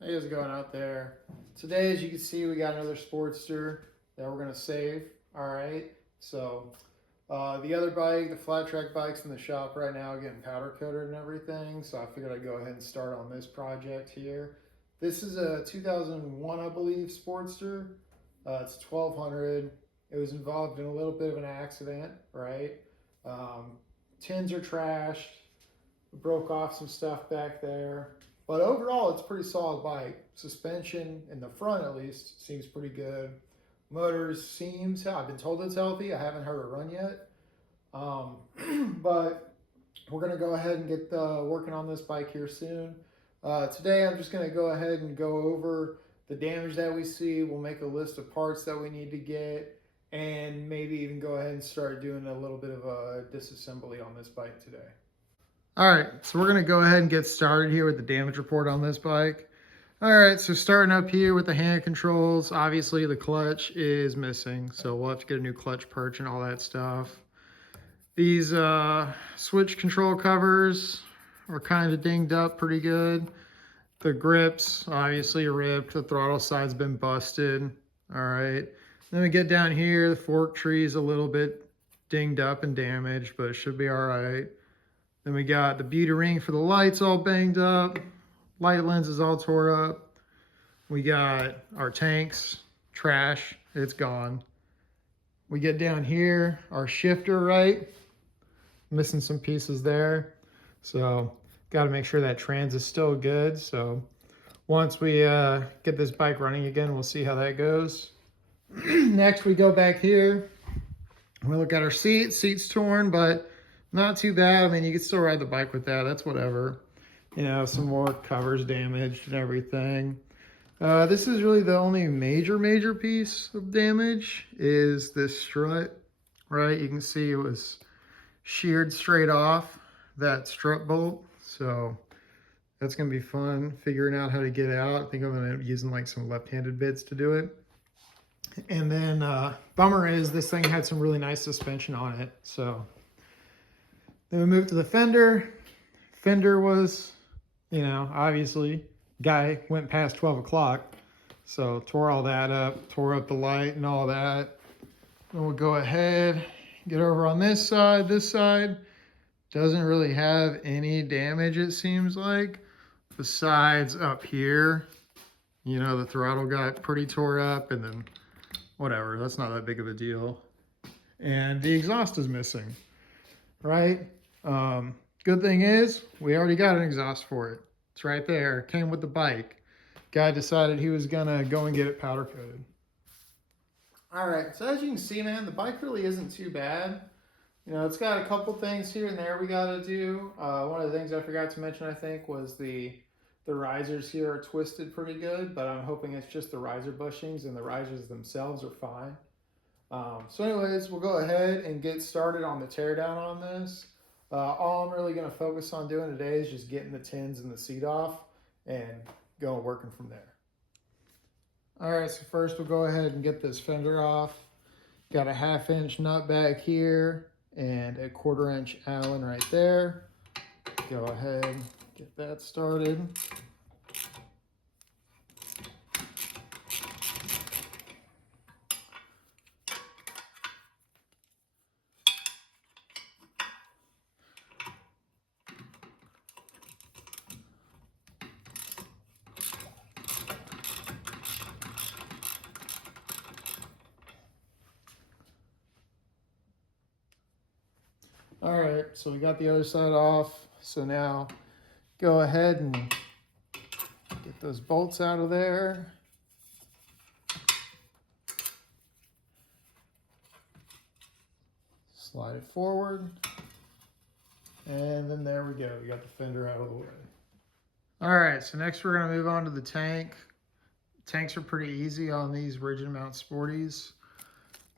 Hey, how's it going out there? Today, as you can see, we got another Sportster that we're gonna save. All right. So the other bike, the flat track bike's in the shop right now, getting powder coated and everything. So I figured I'd go ahead and start on this project here. This is a 2001, I believe, Sportster. It's 1200. It was involved in a little bit of an accident, right? Um, Tins are trashed. Broke off some stuff back there. But overall, it's a pretty solid bike. Suspension in the front, at least, seems pretty good. Motors seems, I've been told it's healthy. I haven't heard it run yet. But we're going to go ahead and get working on this bike here soon. Today, I'm just going to go ahead and go over the damage that we see. We'll make a list of parts that we need to get, and maybe even go ahead and start doing a little bit of a disassembly on this bike today. All right, so we're gonna go ahead and get started here with the damage report on this bike. All right, so starting up here with the hand controls, obviously the clutch is missing, so we'll have to get a new clutch perch and all that stuff. These switch control covers are kind of dinged up pretty good. The grips obviously are ripped, the throttle side's been busted. All right, then we get down here, the fork tree is a little bit dinged up and damaged, but it should be all right. Then we got the beauty ring for the lights all banged up. Light lenses all tore up. We got our tanks, trash, it's gone. We get down here, our shifter, right? Missing some pieces there. So got to make sure that trans is still good. So once we get this bike running again, we'll see how that goes. Next, we go back here. We look at our seat's torn, but not too bad. I mean, you can still ride the bike with that. That's whatever. You know, some more covers damaged and everything. This is really the only major piece of damage is this strut, right? You can see it was sheared straight off that strut bolt. So that's going to be fun figuring out how to get out. I think I'm going to end up using like some left-handed bits to do it. And then bummer is this thing had some really nice suspension on it. So then we moved to the fender. Fender was, you know, obviously, guy went past 12 o'clock. So tore all that up, tore up the light and all that. Then we'll go ahead, get over on this side. This side doesn't really have any damage, it seems like. Besides up here, you know, the throttle got pretty tore up and then whatever, that's not that big of a deal. And the exhaust is missing, right? Good thing is we already got an exhaust for it. It's right there. It came with the bike. Guy decided he was gonna go and get it powder coated. All right, so as you can see, man, the bike really isn't too bad. You know, it's got a couple things here and there we gotta do. One of the things I forgot to mention, I think, was the risers here are twisted pretty good, but I'm hoping it's just the riser bushings and the risers themselves are fine. So anyways, we'll go ahead and get started on the teardown on this. All I'm really going to focus on doing today is just getting the tins and the seat off and going working from there. All right, so first we'll go ahead and get this fender off. Got a 1/2 inch nut back here and a 1/4 inch Allen right there. Go ahead and get that started. All right, so we got the other side off. So now go ahead and get those bolts out of there. Slide it forward. And then there we go. We got the fender out of the way. All right, so next we're gonna move on to the tank. Tanks are pretty easy on these rigid mount sporties.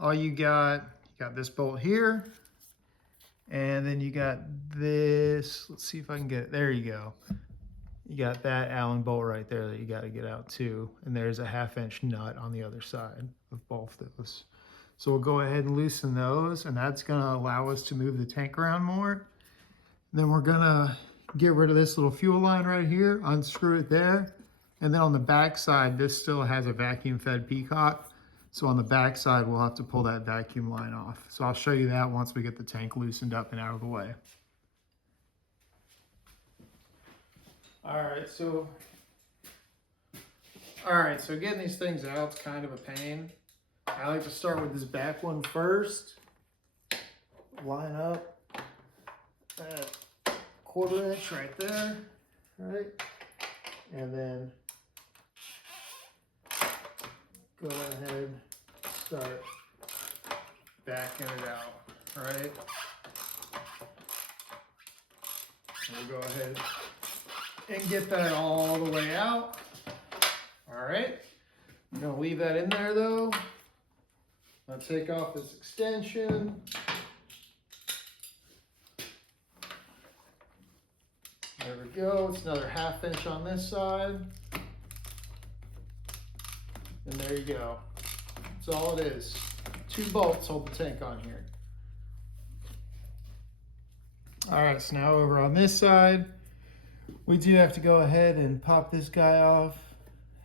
All you got this bolt here. And then you got this, let's see if I can get it. There you go. You got that Allen bolt right there that you got to get out too. And there's a 1/2 inch nut on the other side of both those. So we'll go ahead and loosen those, and that's going to allow us to move the tank around more. And then we're going to get rid of this little fuel line right here, unscrew it there. And then on the back side, this still has a vacuum fed peacock. So on the back side, we'll have to pull that vacuum line off. So I'll show you that once we get the tank loosened up and out of the way. All right, so getting these things out is kind of a pain. I like to start with this back one first. Line up that 1/4 inch right there, right? And then go ahead, start backing it out, right? And we'll go ahead and get that all the way out. All right, I'm gonna leave that in there though. I'll take off this extension. There we go, it's another 1/2 inch on this side. And there you go. That's all it is. 2 bolts hold the tank on here. All right, so now over on this side, we do have to go ahead and pop this guy off.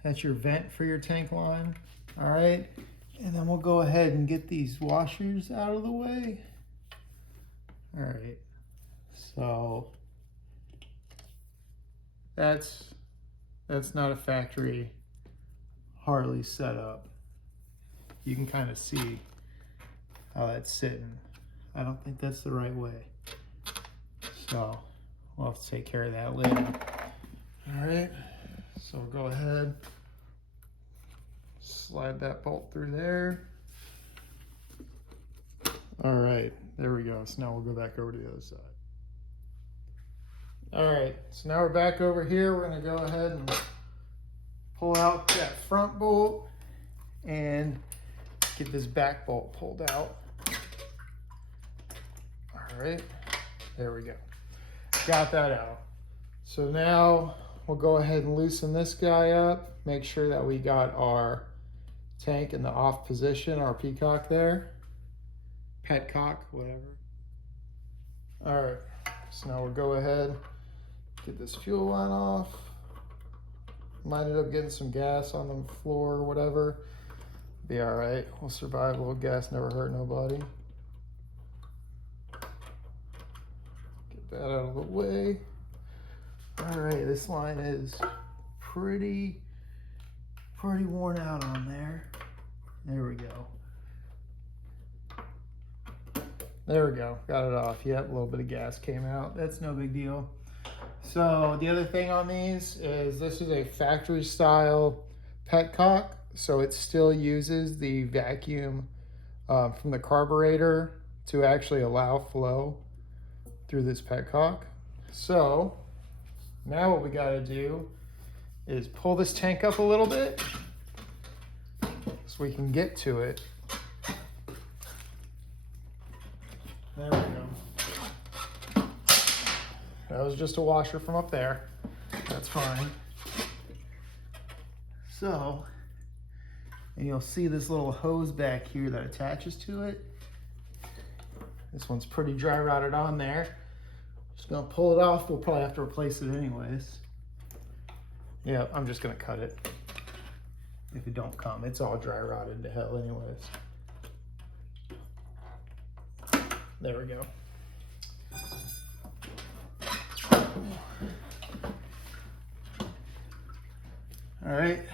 That's your vent for your tank line. All right, and then we'll go ahead and get these washers out of the way. All right, so that's not a factory Harley setup. You can kind of see how that's sitting. I don't think that's the right way. So we'll have to take care of that later. All right, so we'll go ahead, slide that bolt through there. All right, there we go. So now we'll go back over to the other side. All right, so now we're back over here. We're gonna go ahead and pull out that front bolt and get this back bolt pulled out. All right, there we go. Got that out. So now we'll go ahead and loosen this guy up. Make sure that we got our tank in the off position, our peacock there. Petcock, whatever. All right, so now we'll go ahead, get this fuel line off. Might end up getting some gas on the floor or whatever. Be all right, we'll survive. A little gas never hurt nobody. Get that out of the way. All right, this line is pretty worn out on there. There we go. There we go, got it off. Yep, a little bit of gas came out. That's no big deal. So the other thing on these is this is a factory style petcock. So it still uses the vacuum from the carburetor to actually allow flow through this petcock. So now what we gotta do is pull this tank up a little bit so we can get to it. There we go. That was just a washer from up there. That's fine. So, and you'll see this little hose back here that attaches to it. This one's pretty dry rotted on there. Just gonna pull it off. We'll probably have to replace it anyways. Yeah, I'm just gonna cut it. If it don't come, it's all dry rotted to hell anyways. There we go. All right,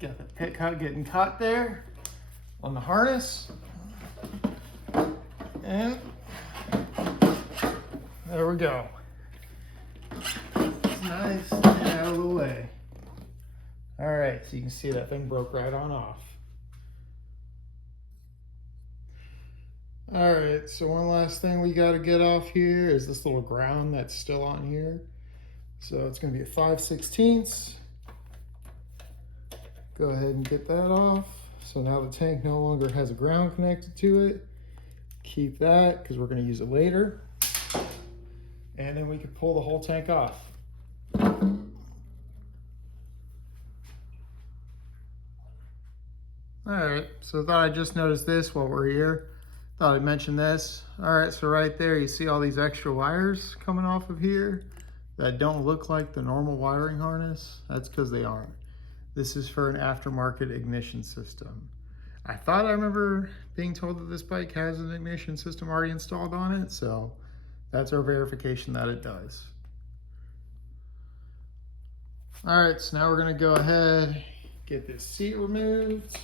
got the petcock getting caught there on the harness. And there we go. It's nice and out of the way. All right, so you can see that thing broke right on off. All right, so one last thing we got to get off here is this little ground that's still on here. So it's going to be a 5/16. Go ahead and get that off. So now the tank no longer has a ground connected to it. Keep that because we're going to use it later. And then we can pull the whole tank off. All right, so I thought I just noticed this while we're here. Thought I'd mention this. All right, so right there, you see all these extra wires coming off of here that don't look like the normal wiring harness. That's because they aren't. This is for an aftermarket ignition system. I thought I remember being told that this bike has an ignition system already installed on it, so that's our verification that it does. All right, so now we're gonna go ahead, get this seat removed.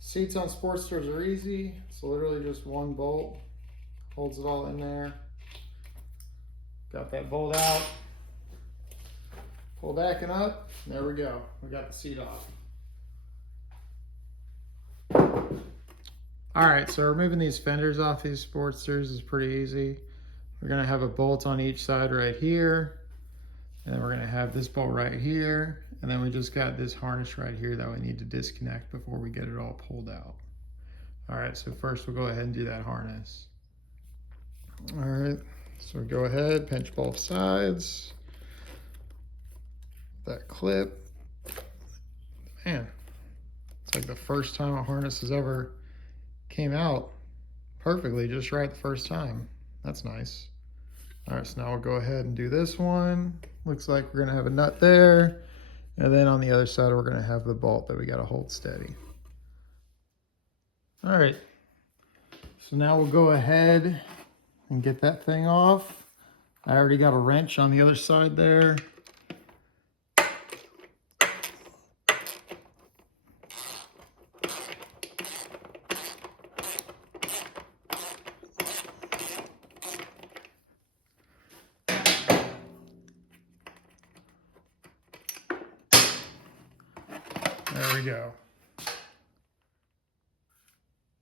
Seats on Sportsters are easy. It's literally just one bolt, holds it all in there. Got that bolt out. Pull back and up, there we go. We got the seat off. All right, so removing these fenders off these Sportsters is pretty easy. We're gonna have a bolt on each side right here. And then we're gonna have this bolt right here. And then we just got this harness right here that we need to disconnect before we get it all pulled out. All right, so first we'll go ahead and do that harness. All right, so go ahead, pinch both sides. That clip. Man, it's like the first time a harness has ever came out perfectly, just right the first time. That's nice. All right, so now we'll go ahead and do this one. Looks like we're gonna have a nut there. And then on the other side, we're gonna have the bolt that we gotta hold steady. All right, so now we'll go ahead and get that thing off. I already got a wrench on the other side there. There we go.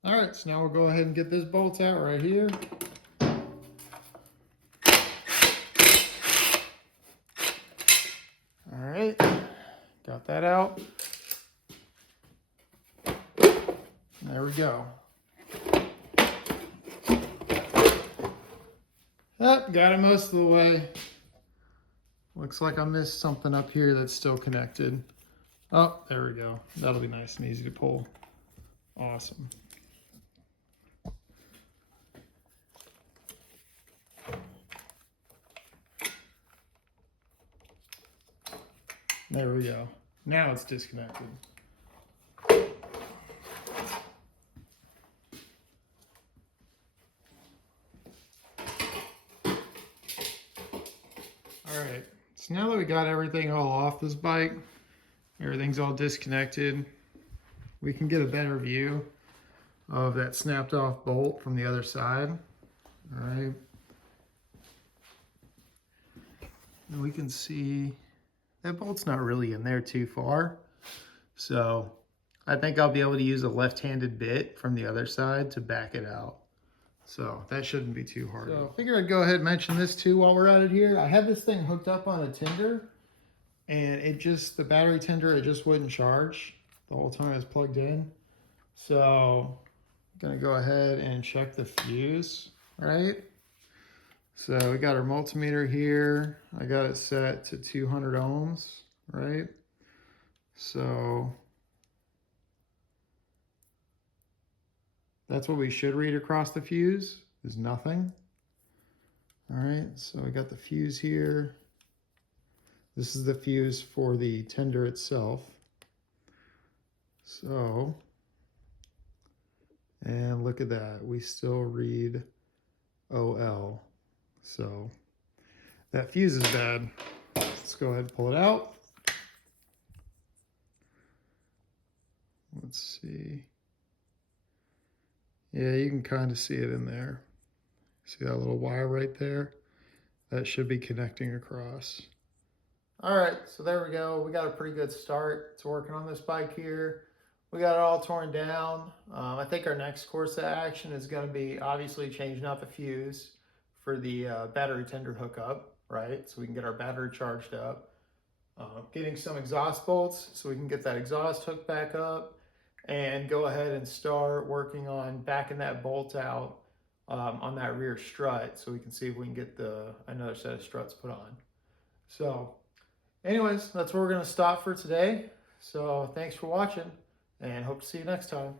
All right, so now we'll go ahead and get this bolt out right here. All right, got that out. There we go. Oh, got it most of the way. Looks like I missed something up here that's still connected. Oh, there we go. That'll be nice and easy to pull. Awesome. There we go. Now it's disconnected. All right, so now that we got everything all off this bike, everything's all disconnected, we can get a better view of that snapped off bolt from the other side. All right. And we can see that bolt's not really in there too far. So I think I'll be able to use a left-handed bit from the other side to back it out. So that shouldn't be too hard. So I figure I'd go ahead and mention this too while we're at it here. I have this thing hooked up on a tender, and the battery tender, it just wouldn't charge the whole time it's plugged in. So I'm gonna go ahead and check the fuse, right? So we got our multimeter here. I got it set to 200 ohms, right? So that's what we should read across the fuse, is nothing. All right, so we got the fuse here. This is the fuse for the tender itself. So, and look at that, we still read OL. So that fuse is bad. Let's go ahead and pull it out. Let's see. Yeah, you can kind of see it in there. See that little wire right there? That should be connecting across. All right, so there we go. We got a pretty good start to working on this bike here. We got it all torn down. I think our next course of action is going to be obviously changing out the fuse for the battery tender hookup, right? So we can get our battery charged up. Getting some exhaust bolts so we can get that exhaust hooked back up, and go ahead and start working on backing that bolt out on that rear strut so we can see if we can get another set of struts put on. So anyways, that's where we're going to stop for today. So thanks for watching, and hope to see you next time.